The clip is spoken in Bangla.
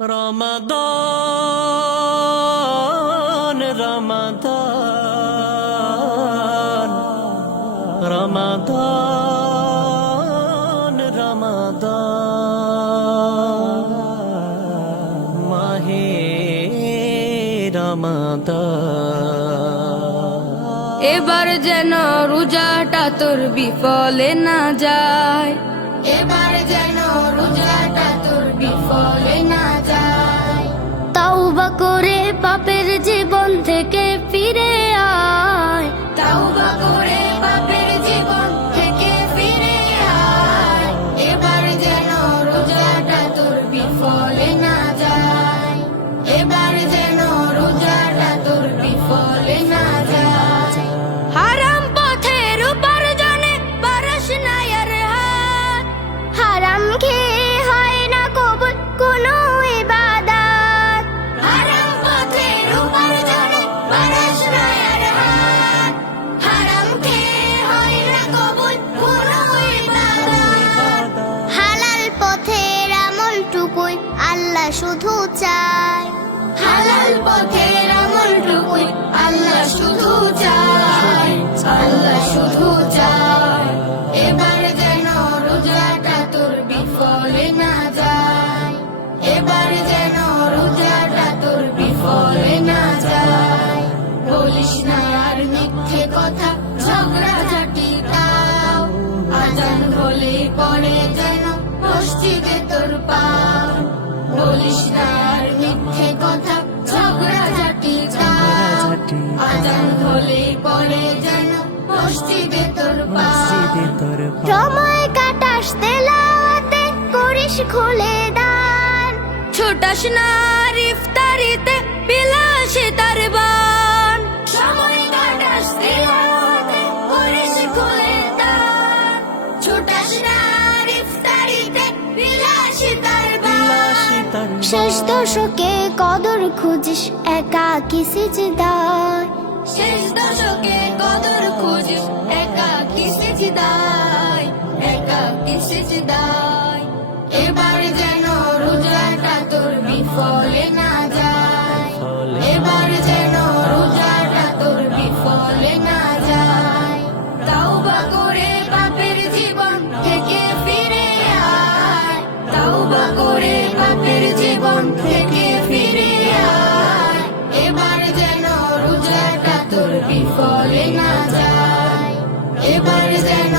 রমাদান রমাদান রমাদান মাহে রমাদান। এবার যেন রোজাটা তোর বিফলে না যায়। এবার তোর শুধু চায় হালাল পথের আমলটুকুই আল্লাহ শুধু চায় আল্লাহ শুধু চায় এবার যেন রোজাটা তোর বিফলে না যায়। এবার যেন রোজাটা তোর বিফলে না যায়। বলিস না আর মিথ্যে কথা, ঝগড়া ঝাঁটি তাও। আজান বলে পরে যেন মসজিদে তোর পাও পরে যেন মসজিদে তোর তোর সময় কাটাস তেলাওয়াতে করিস খুলে দান। ছোটাস না ইফতারিতে বিলাসে তার বান। সময় কাটাস তেলাওয়াতে করিস খুলে দান। ছুটাস না ইফতারিতে বিলাসিতার বান। শেষ দশকে কদর খুঁজিস একা কি সিজদায়। দায় একা কিসেছি দায়। এবার যেন রোজাটা তোর বিফলে না যায়। এবার যেন রোজাটা তোর বিফলে না যায়। তাওবা করে পাপের জীবন থেকে ফিরে আয়। তাওবা করে পাপের জীবন থেকে ফিরে আয়। এবার যেন রোজাটা এবার যেন